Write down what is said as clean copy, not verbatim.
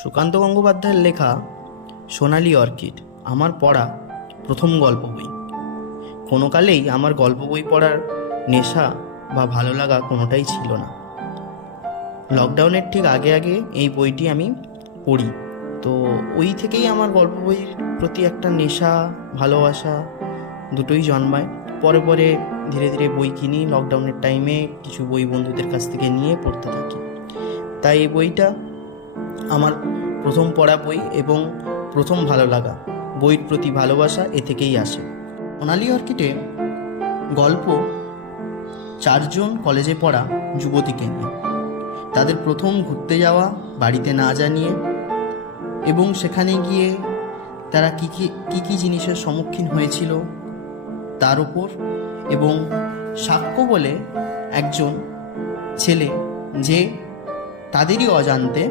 সুকান্ত গঙ্গোপাধ্যায়ের লেখা সোনালি অর্কিড আমার পড়া প্রথম গল্প বই। কোনো কালেই আমার গল্প বই পড়ার নেশা বা ভালো লাগা কোনোটাই ছিল না। লকডাউনের ঠিক আগে আগে এই বইটি আমি পড়ি, তো ওই থেকেই আমার গল্প বইয়ের প্রতি একটা নেশা, ভালোবাসা দুটোই জন্মায়। পরে পরে ধীরে ধীরে বই কিনি, লকডাউনের টাইমে কিছু বই বন্ধুদের কাছ থেকে নিয়ে পড়তে থাকি। তাই এই বইটা আমার প্রথম পড়া বই এবং প্রথম ভালো লাগা, বইয়ের প্রতি ভালোবাসা এ থেকেই আসে। সোনালি অর্কিডে গল্প চারজন কলেজে পড়া যুবতীকে নিয়ে, তাদের প্রথম ঘুরতে যাওয়া বাড়িতে না জানিয়ে, এবং সেখানে গিয়ে তারা কী কী জিনিসের সম্মুখীন হয়েছিল তার উপর, এবং সাক্ষ্য বলে একজন ছেলে যে তাদেরই অজান্তে